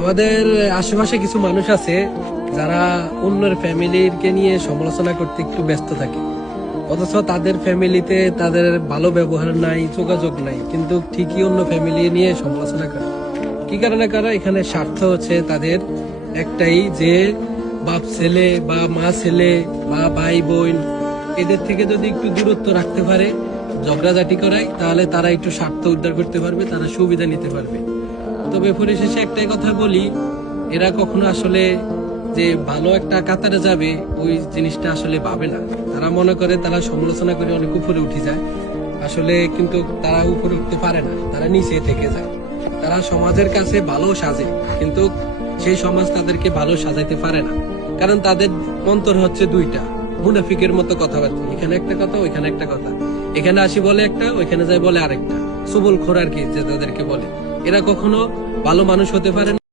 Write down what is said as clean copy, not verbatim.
আমাদের আশেপাশে কিছু মানুষ আছে যারা অন্যের ফ্যামিলিকে নিয়ে সমালোচনা করতে একটু ব্যস্ত থাকে, অথচ তাদের ফ্যামিলিতে তাদের ভালো ব্যবহার নাই, যোগাযোগ নাই, কিন্তু ঠিকই অন্য ফ্যামিলি নিয়ে সমালোচনা করে। কি কারণে করে? এখানে স্বার্থ হচ্ছে তাদের একটাই, যে বাপ ছেলে বা মা ছেলে বা ভাই বোন এদের থেকে যদি একটু দূরত্ব রাখতে পারে, ঝগড়াঝাটি করায়, তাহলে তারা একটু স্বার্থ উদ্ধার করতে পারবে, তারা সুবিধা নিতে পারবে। তবে পরিশেষে একটাই কথা বলি, এরা কখনো আসলে যে ভালো একটা কাতারে যাবে ওই জিনিসটা আসলে ভাবে না। তারা মনে করে তারা সমালোচনা করে অনেক উপরে উঠে যায়, আসলে কিন্তু তারা উপরে উঠতে পারে না, তারা নিচে থেকে যায়। তারা সমাজের কাছে ভালো সাজে, কিন্তু সেই সমাজ তাদেরকে ভালো সাজাইতে পারে না, কারণ তাদের অন্তর হচ্ছে দুইটা, মুনাফিকের মতো কথাবার্তা, এখানে একটা কথা ওইখানে একটা কথা, এখানে আসি বলে একটা, ওইখানে যাই বলে আরেকটা, সুবল খোর আর কি যে তাদেরকে বলে। এরা কখনো ভালো মানুষ হতে পারে না।